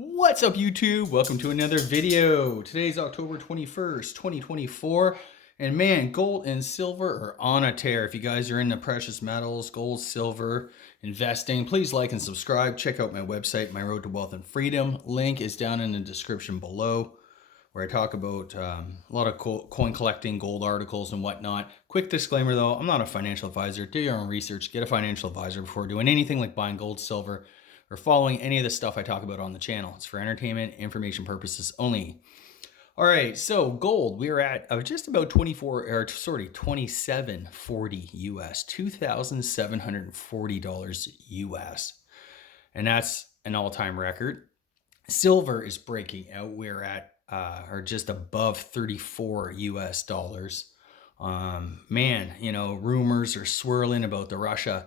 What's up, YouTube? Welcome to another video. Today's October 21st, 2024. And man, gold and silver are on a tear. If you guys are into precious metals, gold, silver, investing, please like and subscribe. Check out my website, My Road to Wealth and Freedom. Link is down in the description below, where I talk about a lot of coin collecting, gold articles and whatnot. Quick disclaimer though, I'm not a financial advisor. Do your own research. Get a financial advisor before doing anything like buying gold, silver, or following any of the stuff I talk about on the channel. It's for entertainment, information purposes only. All right, so gold, we're at just about 2740 US, $2,740 US. And that's an all-time record. Silver is breaking out. We're at or just above 34 US dollars. Man, rumors are swirling about the Russian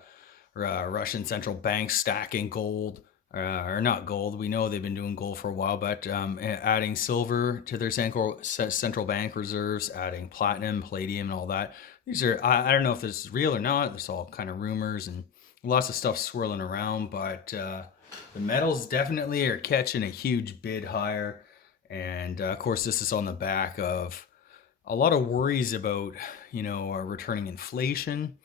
central bank stacking gold, or not gold. We know they've been doing gold for a while, but adding silver to their central bank reserves, adding platinum, palladium, and all that. These are, I don't know if this is real or not. It's all kind of rumors and lots of stuff swirling around, but the metals definitely are catching a huge bid higher. And of course, this is on the back of a lot of worries about, returning inflation.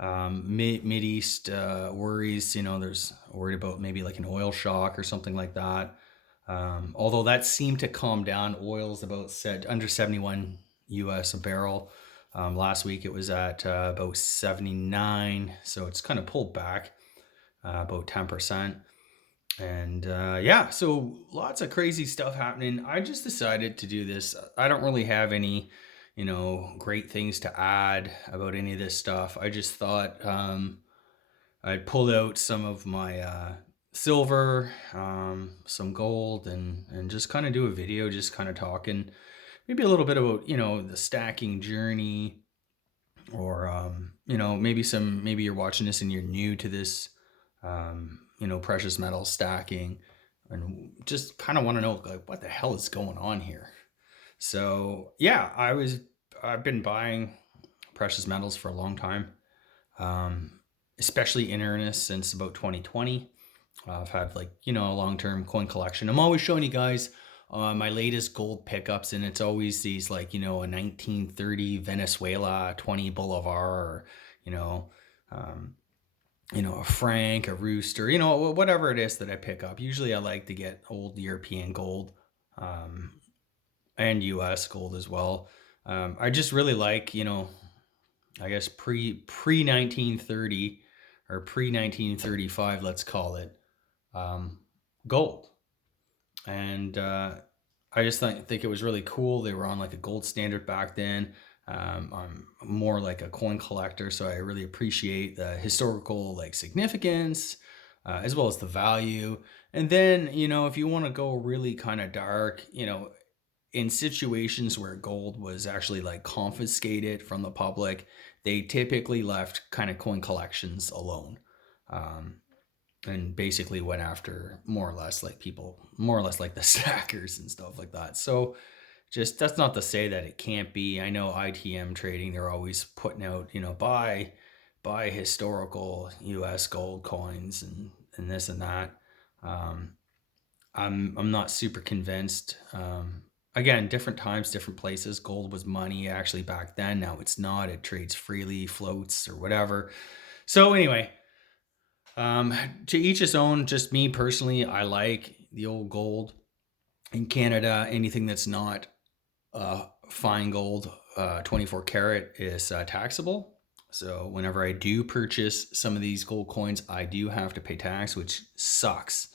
Mid-East worries, there's worried about maybe like an oil shock or something like that. Although that seemed to calm down. Oil's about under 71 US a barrel. Last week it was at about 79, so it's kind of pulled back about 10%. And yeah, so lots of crazy stuff happening. I just decided to do this. I don't really have any great things to add about any of this stuff. I just thought I'd pull out some of my silver, some gold, and just kind of do a video, just kind of talking maybe a little bit about, the stacking journey, or, maybe you're watching this and you're new to this, precious metal stacking, and just kind of want to know, like, what the hell is going on here? So yeah, I've been buying precious metals for a long time, especially in earnest since about 2020. I've had a long-term coin collection. I'm always showing you guys my latest gold pickups, and it's always these a 1930 Venezuela 20 Bolivar, or a franc, a rooster, whatever it is that I pick up. Usually I like to get old European gold, and US gold as well. I just really like, I guess pre 1930 or pre 1935, let's call it, gold. And I just think it was really cool. They were on like a gold standard back then. I'm more like a coin collector, so I really appreciate the historical significance, as well as the value. And then, if you want to go really kind of dark, in situations where gold was actually confiscated from the public, they typically left kind of coin collections alone, and basically went after more or less like the stackers and stuff like that. So just, that's not to say that it can't be. I know ITM trading, they're always putting out, buy historical US gold coins and this and that. I'm not super convinced. Again, different times, different places. Gold was money actually back then. Now it's not. It trades freely, floats, or whatever. So anyway, to each his own. Just me personally, I like the old gold. In Canada, anything that's not fine gold, 24 karat, is taxable. So whenever I do purchase some of these gold coins, I do have to pay tax, which sucks.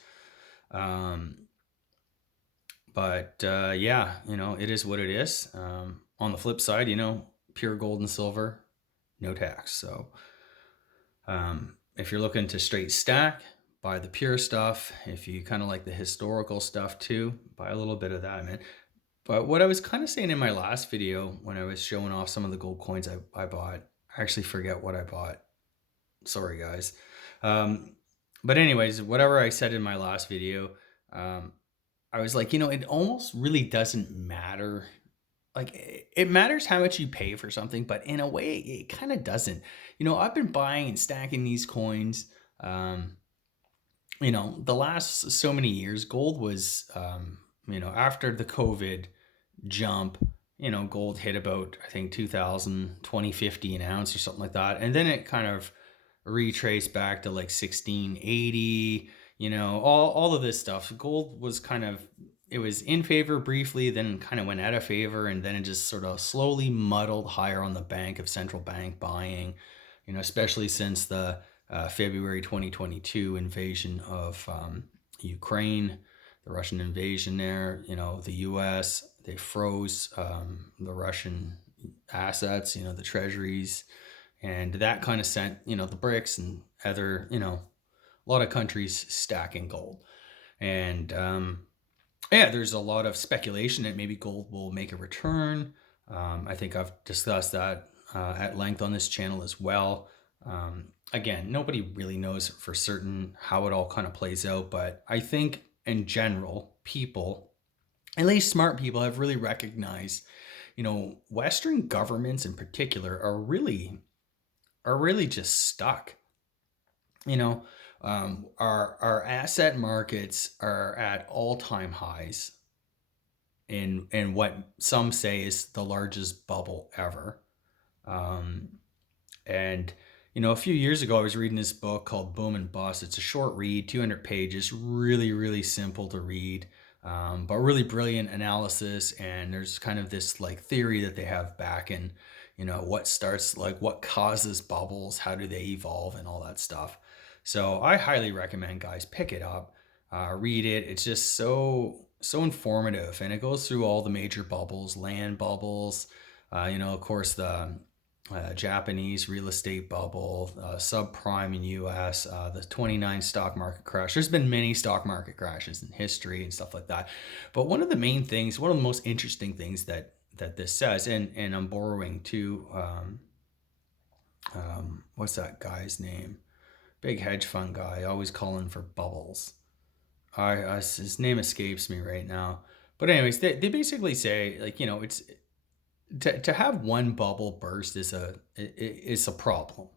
But yeah, it is what it is. On the flip side, pure gold and silver, no tax. So if you're looking to straight stack, buy the pure stuff. If you kind of like the historical stuff too, buy a little bit of that, man. But what I was kind of saying in my last video, when I was showing off some of the gold coins I bought, I actually forget what I bought. Sorry, guys. But anyways, whatever I said in my last video, I was like, it almost really doesn't matter. Like, it matters how much you pay for something, but in a way, it kind of doesn't. I've been buying and stacking these coins the last so many years, gold was, after the COVID jump, gold hit about, I think, 2050 an ounce or something like that. And then it kind of retraced back to like 1680, all of this stuff. Gold was kind of, it was in favor briefly, then kind of went out of favor, and then it just sort of slowly muddled higher on the bank of central bank buying, especially since the February 2022 invasion of Ukraine, the Russian invasion there. The US, they froze the Russian assets, the treasuries, and that kind of sent, the BRICS and other, a lot of countries stacking gold. And yeah, there's a lot of speculation that maybe gold will make a return. I think I've discussed that at length on this channel as well. Again, nobody really knows for certain how it all kind of plays out, but I think in general, people, at least smart people, have really recognized, Western governments in particular are really just stuck. Our asset markets are at all-time highs in what some say is the largest bubble ever. Um, and a few years ago, I was reading this book called Boom and Bust. It's a short read, 200 pages, really, really simple to read, but really brilliant analysis. And there's kind of this like theory that they have back in, what causes bubbles, how do they evolve, and all that stuff. So I highly recommend guys pick it up, read it. It's just so informative, and it goes through all the major bubbles, land bubbles, of course the Japanese real estate bubble, subprime in U.S., the 29 stock market crash. There's been many stock market crashes in history and stuff like that. But one of the main things, one of the most interesting things that this says, and I'm borrowing too, what's that guy's name? Big hedge fund guy, always calling for bubbles. His name escapes me right now. But anyways, they basically say, like, it's to have one bubble burst is a problem,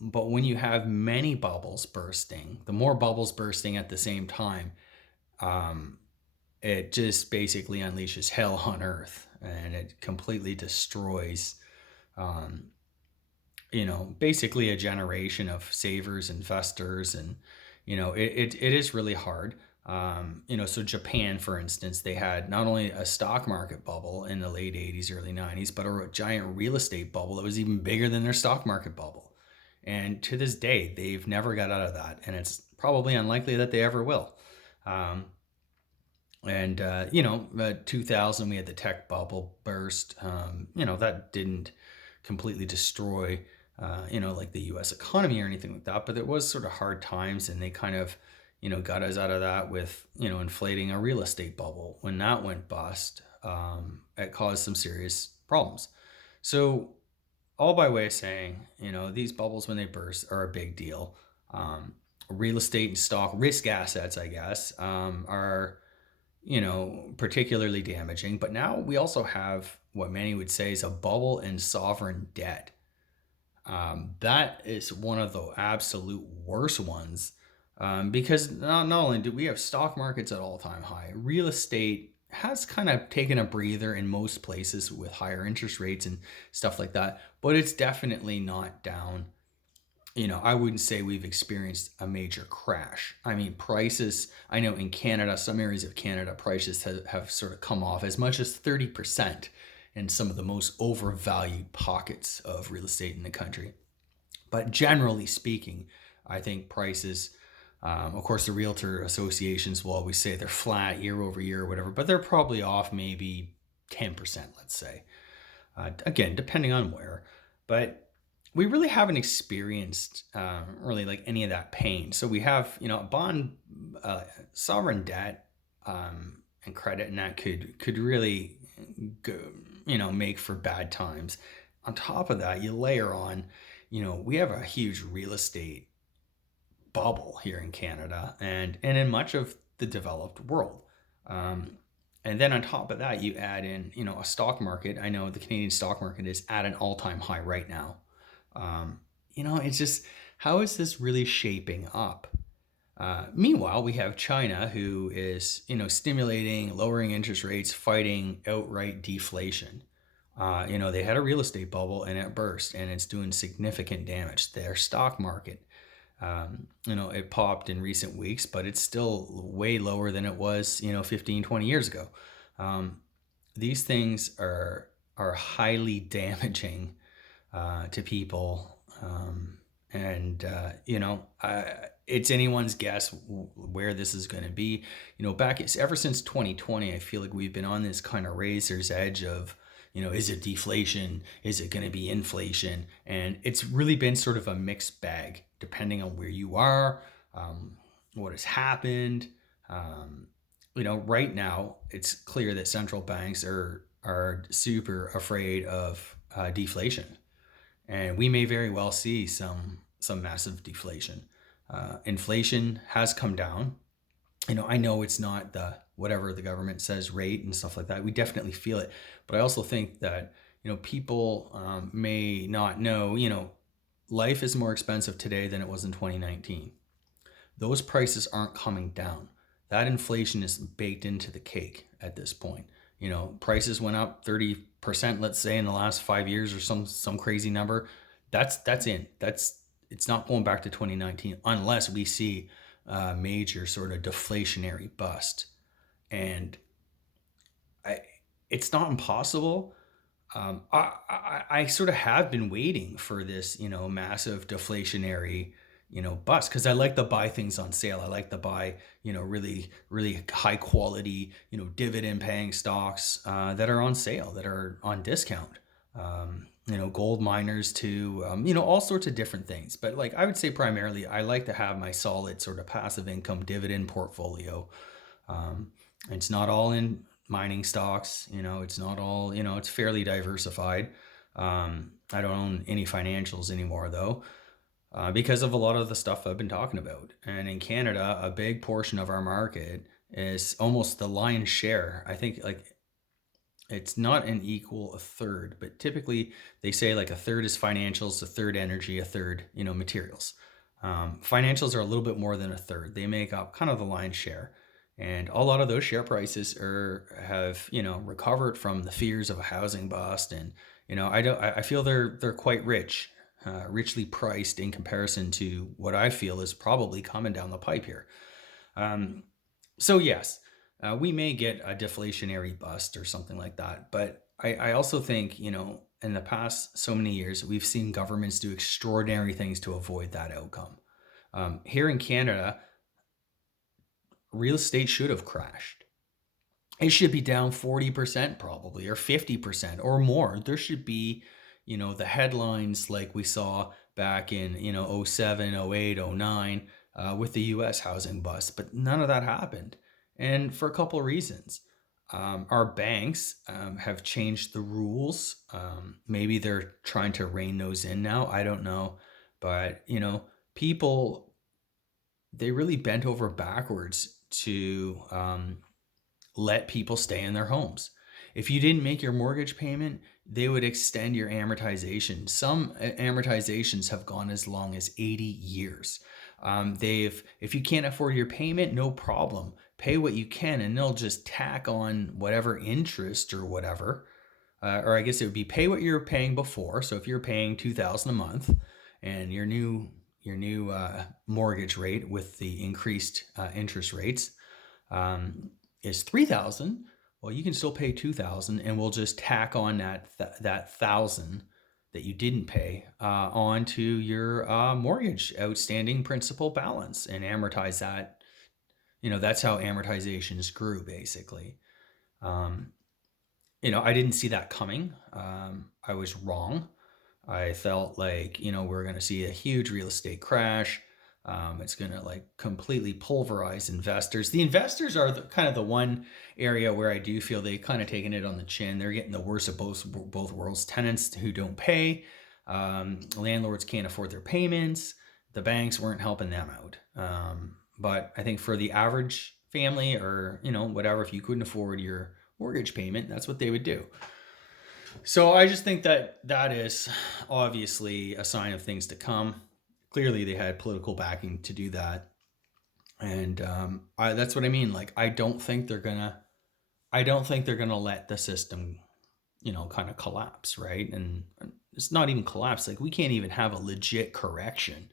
but when you have many bubbles bursting, the more bubbles bursting at the same time, it just basically unleashes hell on earth, and it completely destroys, um, basically a generation of savers, investors, and it is really hard. So Japan, for instance, they had not only a stock market bubble in the late 80s, early 90s, but a giant real estate bubble that was even bigger than their stock market bubble. And to this day, they've never got out of that, and it's probably unlikely that they ever will. And 2000, we had the tech bubble burst. That didn't completely destroy, like the U.S. economy or anything like that, but it was sort of hard times, and they kind of, got us out of that with, inflating a real estate bubble. When that went bust, it caused some serious problems. So, all by way of saying, these bubbles, when they burst, are a big deal. Real estate and stock risk assets, I guess, are, particularly damaging. But now we also have what many would say is a bubble in sovereign debt. That is one of the absolute worst ones, because not only do we have stock markets at all-time high, real estate has kind of taken a breather in most places with higher interest rates and stuff like that, but it's definitely not down. I wouldn't say we've experienced a major crash. I mean, prices, I know in Canada, some areas of Canada, prices have sort of come off as much as 30% in some of the most overvalued pockets of real estate in the country. But generally speaking, I think prices, of course, the realtor associations will always say they're flat year over year or whatever, but they're probably off maybe 10%, let's say. Again, depending on where. But we really haven't experienced really like any of that pain. So we have, bond, sovereign debt, and credit, and that could really go, make for bad times. On top of that, you layer on, we have a huge real estate bubble here in Canada and in much of the developed world. And then on top of that, you add in, a stock market. I know the Canadian stock market is at an all-time high right now. It's just, how is this really shaping up? Meanwhile, we have China, who is, stimulating lowering interest rates, fighting outright deflation. They had a real estate bubble and it burst, and it's doing significant damage. Their stock market, it popped in recent weeks, but it's still way lower than it was, 15, 20 years ago. Um, these things are highly damaging to people. It's anyone's guess where this is going to be. Ever since 2020, I feel like we've been on this kind of razor's edge of, is it deflation? Is it going to be inflation? And it's really been sort of a mixed bag depending on where you are, what has happened. Right now, it's clear that central banks are super afraid of deflation, and we may very well see some massive deflation. Inflation has come down. I know it's not the whatever the government says rate and stuff like that. We definitely feel it, but I also think that people may not know. Life is more expensive today than it was in 2019. Those prices aren't coming down. That inflation is baked into the cake at this point. Prices went up 30%, let's say, in the last 5 years, or some crazy number. That's in. It's not going back to 2019 unless we see a major sort of deflationary bust. And it's not impossible. I sort of have been waiting for this, massive deflationary, bust, because I like to buy things on sale. I like to buy, really, really high quality, dividend paying stocks that are on sale, that are on discount. Gold miners to, all sorts of different things. But like I would say primarily, I like to have my solid sort of passive income dividend portfolio. It's not all in mining stocks, it's not all, it's fairly diversified. I don't own any financials anymore though, because of a lot of the stuff I've been talking about. And in Canada, a big portion of our market is almost the lion's share. I think like it's not an equal a third, but typically they say like a third is financials, a third energy, a third, materials. Financials are a little bit more than a third. They make up kind of the lion's share. And a lot of those share prices have recovered from the fears of a housing bust, and I feel they're quite rich, richly priced in comparison to what I feel is probably coming down the pipe here. So yes, we may get a deflationary bust or something like that, but I also think in the past so many years we've seen governments do extraordinary things to avoid that outcome. Here in Canada, real estate should have crashed. It should be down 40% probably, or 50% or more. There should be, the headlines like we saw back in, 07, 08, 09 with the US housing bust, but none of that happened. And for a couple of reasons. Our banks have changed the rules. Maybe they're trying to rein those in now. I don't know. But, people, they really bent over backwards to let people stay in their homes. If you didn't make your mortgage payment, they would extend your amortization. Some amortizations have gone as long as 80 years. If you can't afford your payment, no problem. Pay what you can, and they'll just tack on whatever interest or whatever. Or I guess it would be pay what you were paying before. So if you're paying $2,000 a month, and your new mortgage rate with the increased interest rates is $3,000, well, you can still pay $2,000, and we'll just tack on that $1,000 that you didn't pay onto your mortgage outstanding principal balance and amortize that. That's how amortizations grew, basically. I didn't see that coming. I was wrong. I felt like, we're going to see a huge real estate crash. It's going to like completely pulverize investors. The investors are kind of the one area where I do feel they kind of taken it on the chin. They're getting the worst of both worlds. Tenants who don't pay, landlords can't afford their payments. The banks weren't helping them out. But I think for the average family, or whatever, if you couldn't afford your mortgage payment, that's what they would do. So I just think that is obviously a sign of things to come. Clearly, they had political backing to do that. And that's what I mean. Like, I don't think they're gonna let the system, kind of collapse, right? And it's not even collapse. Like, we can't even have a legit correction,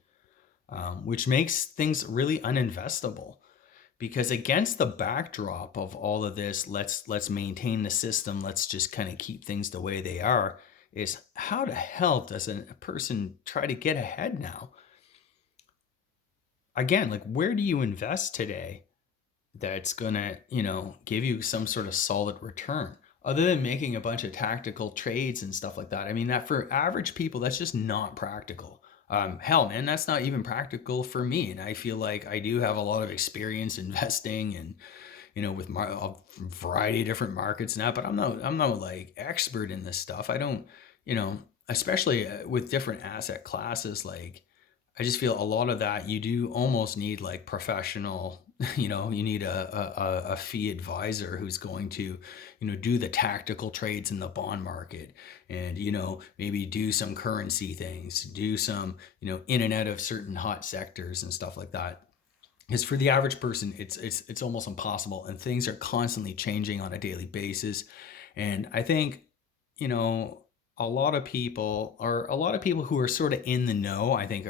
which makes things really uninvestable. Because against the backdrop of all of this, let's maintain the system. Let's just kind of keep things the way they are. Is how the hell does a person try to get ahead now? Again, like, where do you invest today that's gonna, give you some sort of solid return other than making a bunch of tactical trades and stuff like that? I mean, that for average people, that's just not practical. Hell, man, that's not even practical for me. And I feel like I do have a lot of experience investing and, with a variety of different markets now, but I'm not like expert in this stuff. I don't, you know, especially with different asset classes, like, I just feel a lot of that you do almost need like professional, you need a fee advisor who's going to, do the tactical trades in the bond market and, maybe do some currency things, do some, in and out of certain hot sectors and stuff like that. Because for the average person, it's almost impossible, and things are constantly changing on a daily basis. And I think, you know, a lot of people who are sort of in the know. I think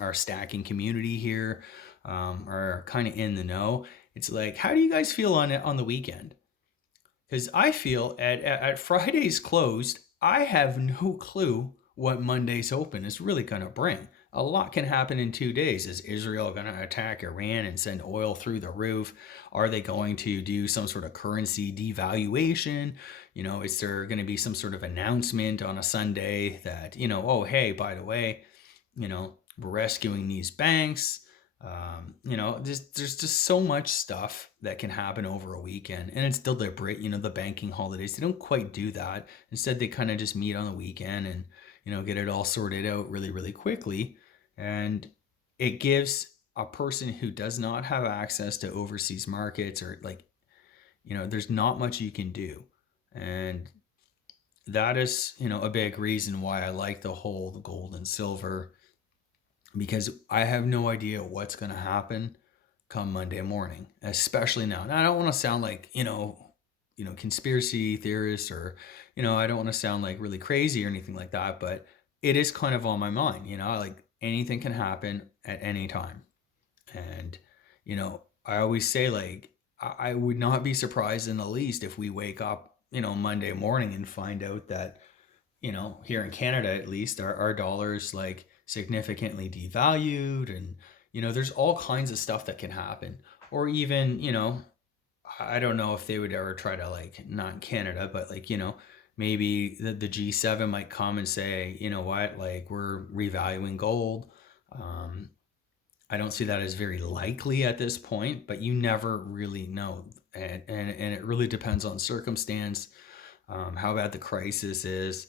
our stacking community here, are kind of in the know. It's like, how do you guys feel on it on the weekend? Because I feel at Friday's closed, I have no clue what Monday's open is really going to bring. A lot can happen in 2 days. Is Israel going to attack Iran and send oil through the roof? Are they going to do some sort of currency devaluation? Is there going to be some sort of announcement on a Sunday that, oh, hey, by the way, we're rescuing these banks? There's just so much stuff that can happen over a weekend, and it's deliberate. The banking holidays, they don't quite do that. Instead, they kind of just meet on the weekend and, get it all sorted out really, really quickly. And it gives a person who does not have access to overseas markets, or like, there's not much you can do. And that is, a big reason why I like the whole gold and silver, because I have no idea what's going to happen come Monday morning, especially now. Now, I don't want to sound like, conspiracy theorist, or, I don't want to sound like really crazy or anything like that, but it is kind of on my mind, like anything can happen at any time. And, I always say, like, I would not be surprised in the least if we wake up, Monday morning and find out that, here in Canada at least, our dollar's like significantly devalued. And, there's all kinds of stuff that can happen. Or even, I don't know if they would ever try to, like, not in Canada, but like, maybe the G7 might come and say, you know what, like, we're revaluing gold. Um, I don't see that as very likely at this point, but you never really know. And it really depends on circumstance, how bad the crisis is.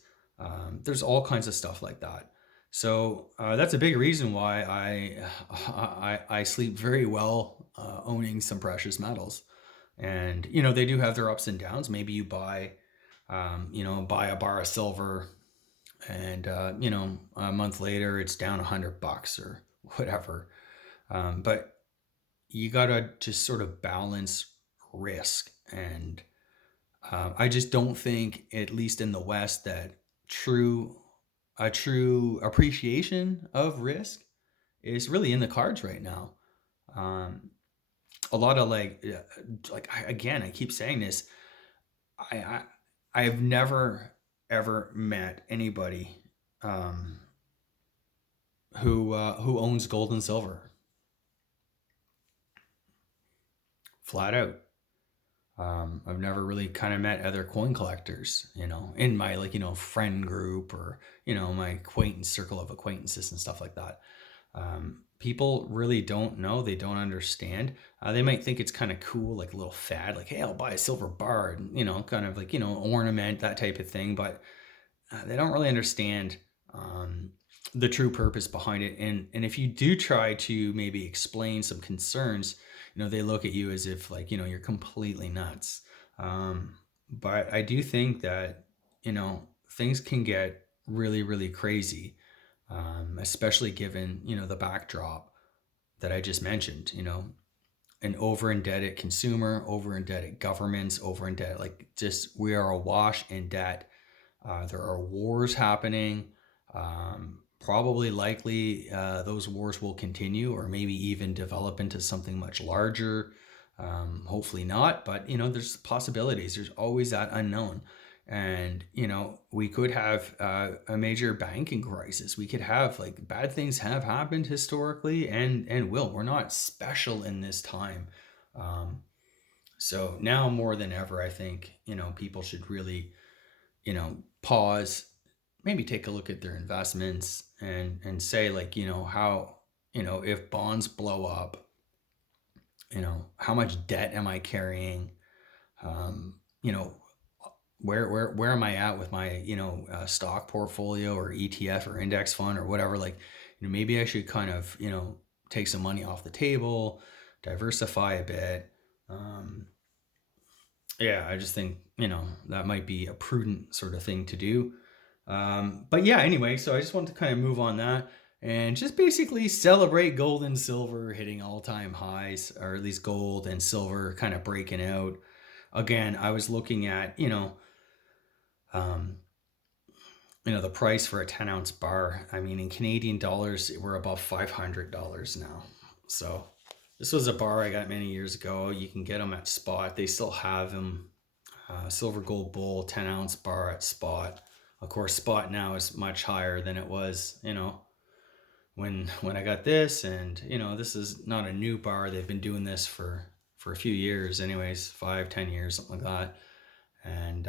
There's all kinds of stuff like that. So that's a big reason why I sleep very well owning some precious metals. And they do have their ups and downs. Maybe you buy a bar of silver, and a month later it's down $100 or whatever. But you gotta just sort of balance risk. And I just don't think, at least in the West, that true a true appreciation of risk is really in the cards right now. Um, a lot of again, I keep saying this. I, I I've never ever met anybody um, who owns gold and silver, flat out. I've never really kind of met other coin collectors, in my, like, friend group, or, my acquaintance circle of acquaintances and stuff like that. People really don't know. They don't understand. They might think it's kind of cool, like a little fad, like, hey, I'll buy a silver bar, and, kind of like, ornament, that type of thing. But they don't really understand the true purpose behind it. And if you do try to maybe explain some concerns, they look at you as if, like, you're completely nuts. But I do think that, things can get really, really crazy, especially given, the backdrop that I just mentioned. an over indebted consumer, over indebted governments, over indebted, like just we are awash in debt. There are wars happening. Probably likely those wars will continue or maybe even develop into something much larger. Hopefully not, but there's possibilities. There's always that unknown. And we could have a major banking crisis. We could have, like, bad things have happened historically and will. We're not special in this time. Um, so now more than ever, I think people should really pause, maybe take a look at their investments and say, like, how, if bonds blow up, how much debt am I carrying? You know, where am I at with my stock portfolio or ETF or index fund or whatever? Like, maybe I should kind of take some money off the table, diversify a bit. Yeah, I just think that might be a prudent sort of thing to do. But yeah, anyway, so I just want to kind of move on that and just basically celebrate gold and silver hitting all-time highs, or at least gold and silver kind of breaking out. Again, I was looking at um, the price for a 10-ounce bar. I mean, in Canadian dollars, we're above $500 now. So this was a bar I got many years ago. You can get them at Spot. They still have them. Silver Gold Bull 10-ounce bar at Spot. Of course, Spot now is much higher than it was, when I got this. And this is not a new bar. They've been doing this for a few years, anyways, 5-10 years, something like that. And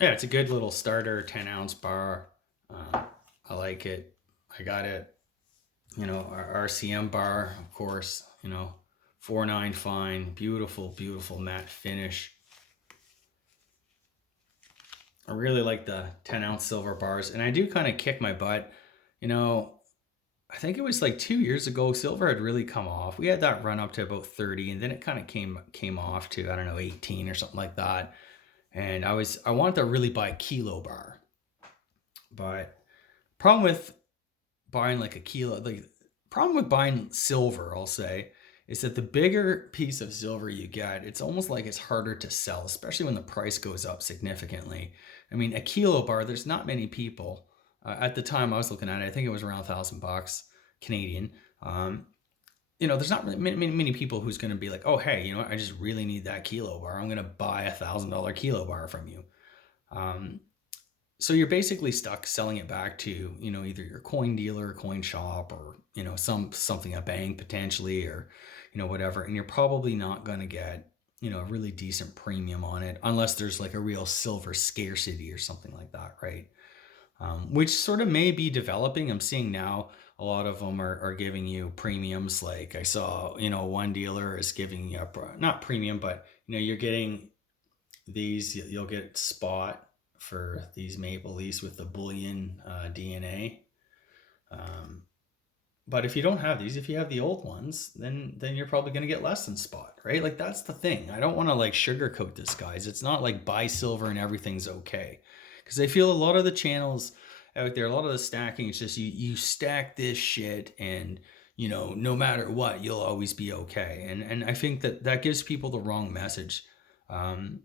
yeah, it's a good little starter 10-ounce bar. I like it. I got it. Our RCM bar, of course. 4.9 fine, beautiful matte finish. I really like the 10-ounce silver bars, and I do kind of kick my butt. I think it was like 2 years ago, silver had really come off. We had that run up to about 30, and then it kind of came off to, I don't know, 18 or something like that. And I wanted to really buy a kilo bar, but problem with buying like a kilo, like problem with buying silver, I'll say, is that the bigger piece of silver you get, it's almost like it's harder to sell, especially when the price goes up significantly. I mean, a kilo bar, there's not many people. At the time I was looking at it, I think it was around $1,000 Canadian. There's not many people who's going to be like, oh, hey, I just really need that kilo bar. I'm going to buy $1,000 kilo bar from you. So you're basically stuck selling it back to, either your coin dealer, coin shop, or, something, a bank potentially, or, whatever. And you're probably not going to get, a really decent premium on it unless there's like a real silver scarcity or something like that, right? Which sort of may be developing. I'm seeing now a lot of them are giving you premiums. Like I saw, one dealer is giving you not premium, but, you're getting these, you'll get spot for these maple leafs with the bullion DNA. But if you don't have these, if you have the old ones, then you're probably going to get less than spot, right? Like that's the thing. I don't want to like sugarcoat this, guys. It's not like buy silver and everything's okay, because I feel a lot of the channels out there, a lot of the stacking, it's just you stack this shit and no matter what, you'll always be okay. And I think that gives people the wrong message. I'm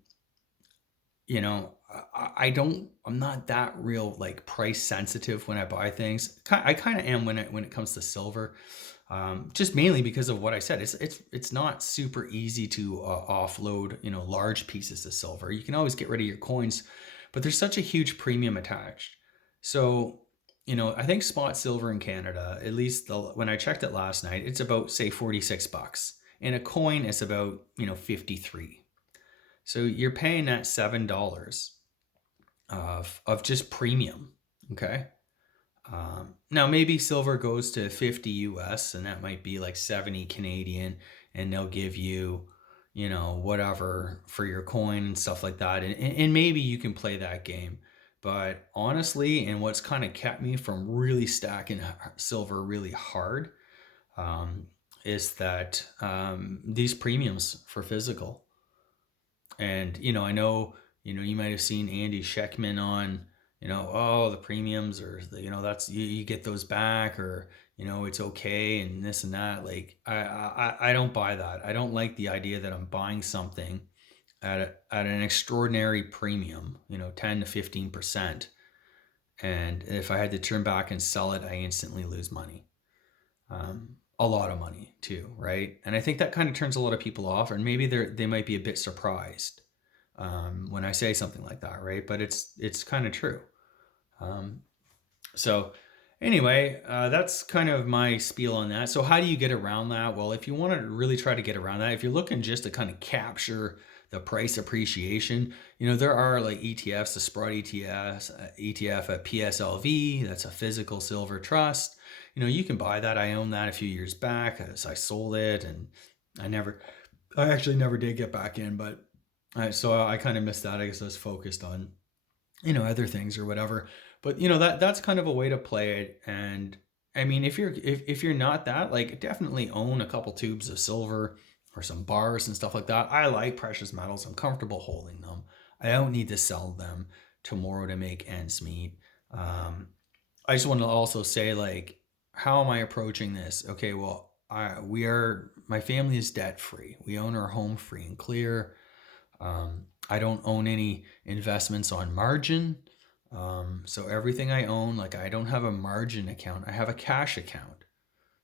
not that real like price sensitive when I buy things. I kind of am when it comes to silver, just mainly because of what I said. It's not super easy to offload large pieces of silver. You can always get rid of your coins, but there's such a huge premium attached. So I think spot silver in Canada, at least when I checked it last night, it's about, say, $46, and a coin is about 53. So you're paying that $7 of just premium. Okay. Now maybe silver goes to 50 US, and that might be like 70 Canadian, and they'll give you, whatever for your coin and stuff like that. And maybe you can play that game. But honestly, and what's kind of kept me from really stacking silver really hard, is that these premiums for physical. And, I know, you might have seen Andy Scheckman on, oh, the premiums, or, that's, you get those back, or, it's okay and this and that. Like I don't buy that. I don't like the idea that I'm buying something at an extraordinary premium, 10 to 15%. And if I had to turn back and sell it, I instantly lose money. A lot of money too, right? And I think that kind of turns a lot of people off, and maybe they might be a bit surprised when I say something like that, right? But it's kind of true. Um, so anyway, that's kind of my spiel on that. So how do you get around that? Well, if you want to really try to get around that, if you're looking just to kind of capture the price appreciation, there are like ETFs, the Sprott ETF, a PSLV, that's a physical silver trust. You can buy that. I owned that a few years back as I sold it, and I actually never did get back in, but so I kind of missed that. I guess I was focused on other things or whatever. But that's kind of a way to play it. And I mean, if you're not that, like, definitely own a couple tubes of silver or some bars and stuff like that. I like precious metals. I'm comfortable holding them. I don't need to sell them tomorrow to make ends meet. um, I just want to also say, like, how am I approaching this? Okay, well, my family is debt free. We own our home free and clear. I don't own any investments on margin. So everything I own, like, I don't have a margin account. I have a cash account.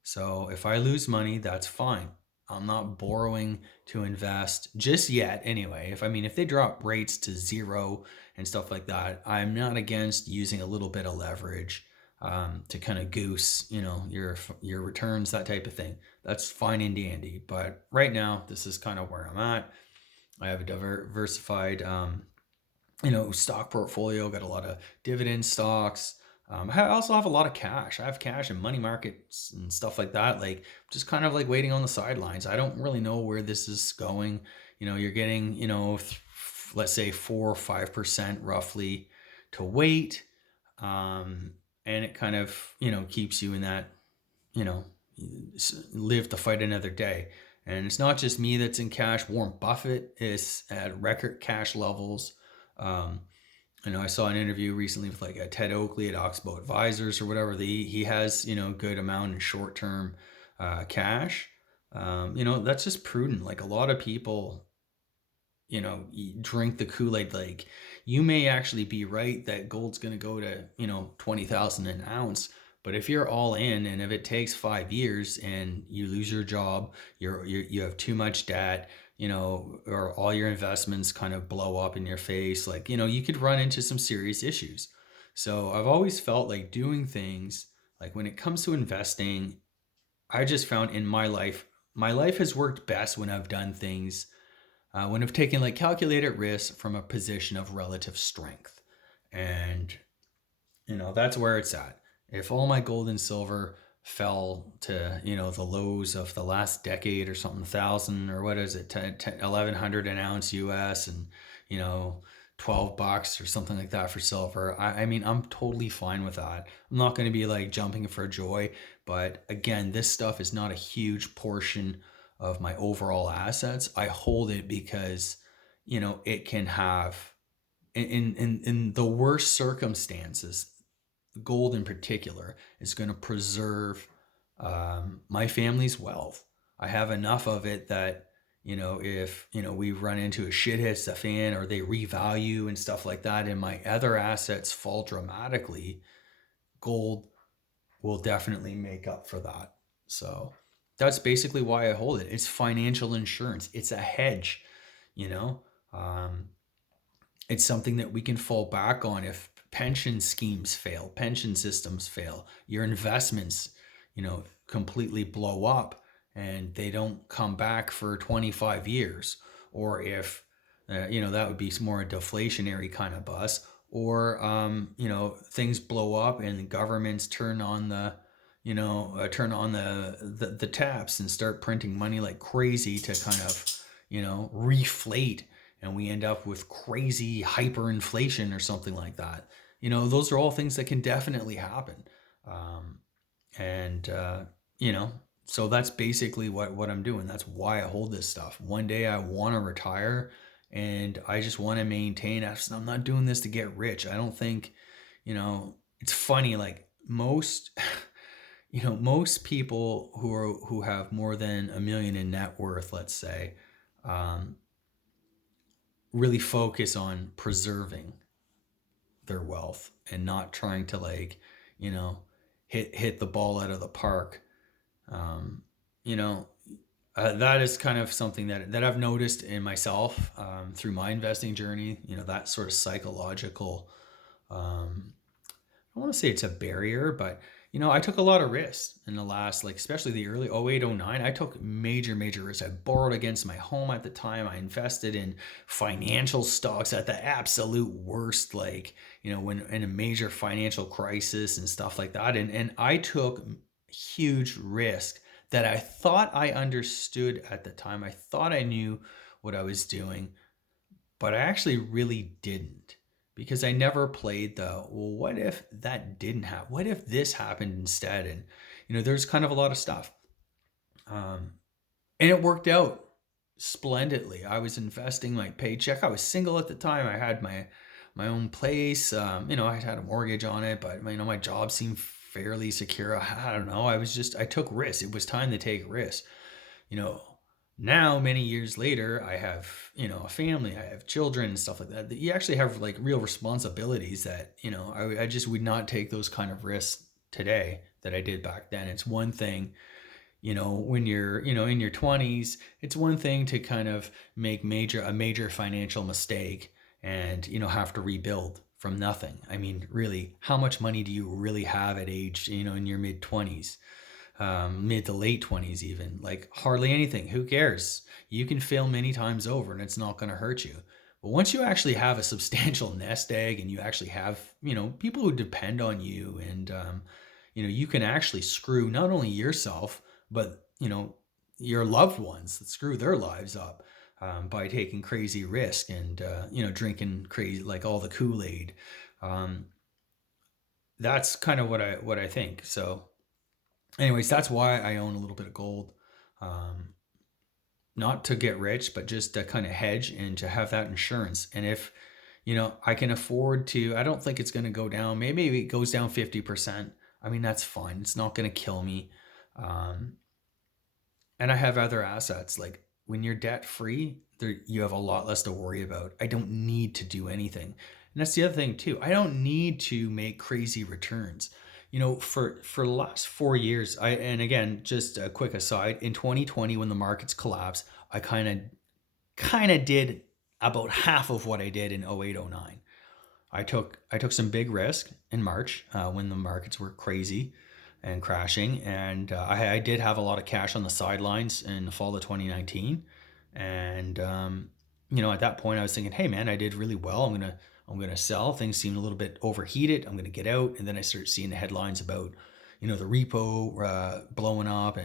So if I lose money, that's fine. I'm not borrowing to invest just yet. Anyway, if they drop rates to zero and stuff like that, I'm not against using a little bit of leverage to kind of goose, your returns, that type of thing. That's fine and dandy. But right now, this is kind of where I'm at. I have a diversified, stock portfolio. Got a lot of dividend stocks. I also have a lot of cash. I have cash in money markets and stuff like that. Like, just kind of like waiting on the sidelines. I don't really know where this is going. You're getting, let's say 4 or 5% roughly to wait. And it kind of, keeps you in that, you know, live to fight another day. And it's not just me that's in cash. Warren Buffett is at record cash levels. Um, I saw an interview recently with like a Ted Oakley at Oxbow Advisors or whatever. He has good amount in short term cash. That's just prudent. Like, a lot of people, drink the Kool-Aid. Like, you may actually be right that gold's going to go to 20,000 an ounce. But if you're all in, and if it takes 5 years and you lose your job, you have too much debt, or all your investments kind of blow up in your face, like, you could run into some serious issues. So I've always felt like doing things, like when it comes to investing, I just found in my life has worked best when I've done things, when I've taken like calculated risks from a position of relative strength. And that's where it's at. If all my gold and silver fell to the lows of the last decade or something, thousand, or what is it, 1100 an ounce US, and you know $12 or something like that for silver, I'm totally fine with that. I'm not going to be like jumping for joy. But again, this stuff is not a huge portion of my overall assets. I hold it because it can have, in the worst circumstances, gold in particular is going to preserve my family's wealth. I have enough of it that if we run into a shit hits the fan, or they revalue and stuff like that, and my other assets fall dramatically, gold will definitely make up for that. So that's basically why I hold it. It's financial insurance. It's a hedge. You know, um, it's something that we can fall back on if pension schemes fail, pension systems fail, your investments, completely blow up and they don't come back for 25 years. Or if, that would be more a deflationary kind of bust. Or, things blow up and governments turn on the taps and start printing money like crazy to kind of, reflate, and we end up with crazy hyperinflation or something like that. Those are all things that can definitely happen. Um, and, you know, so that's basically what I'm doing. That's why I hold this stuff. One day I want to retire, and I just want to maintain. I'm not doing this to get rich. I don't think, it's funny. Like most, most people who have more than a million in net worth, let's say, um, really focus on preserving their wealth and not trying to, like, you know, hit the ball out of the park. Um, you know, that is kind of something that I've noticed in myself, through my investing journey. That sort of psychological, um, I want to say it's a barrier, but I took a lot of risks in the last, like, especially the early '08, '09. I took major, major risks. I borrowed against my home at the time. I invested in financial stocks at the absolute worst, like, when in a major financial crisis and stuff like that. And I took huge risk that I thought I understood at the time. I thought I knew what I was doing, but I actually really didn't, because I never played the, well, what if that didn't happen? What if this happened instead? And there's kind of a lot of stuff, um, and it worked out splendidly. I was investing my paycheck. I was single at the time. I had my own place. I had a mortgage on it, but my job seemed fairly secure. I don't know. I took risks. It was time to take risks you know Now, many years later, I have a family, I have children and stuff like that, that you actually have, like, real responsibilities that I just would not take those kind of risks today that I did back then. It's one thing, when you're in your 20s. It's one thing to kind of make a major financial mistake and have to rebuild from nothing. I mean, really, how much money do you really have at age, in your mid 20s, mid to late 20s, even? Like, hardly anything. Who cares? You can fail many times over and it's not going to hurt you. But once you actually have a substantial nest egg and you actually have, people who depend on you, and you can actually screw not only yourself, but your loved ones, that screw their lives up, by taking crazy risk and drinking crazy, like, all the Kool-Aid. um, that's kind of what I think. So anyways, that's why I own a little bit of gold. Um, Not to get rich, but just to kind of hedge and to have that insurance. And if, I can afford to, I don't think it's going to go down. Maybe it goes down 50%. I mean, that's fine. It's not going to kill me. Um, and I have other assets. Like, when you're debt free, there you have a lot less to worry about. I don't need to do anything. And that's the other thing too. I don't need to make crazy returns. For the last 4 years, and again, just a quick aside, in 2020, when the markets collapsed, I kind of did about half of what I did in '08, '09. I took some big risk in March, when the markets were crazy and crashing, and I did have a lot of cash on the sidelines in the fall of 2019. And at that point, I was thinking, hey man, I did really well. I'm gonna sell. Things seemed a little bit overheated. I'm gonna get out. And then I started seeing the headlines about the repo blowing up,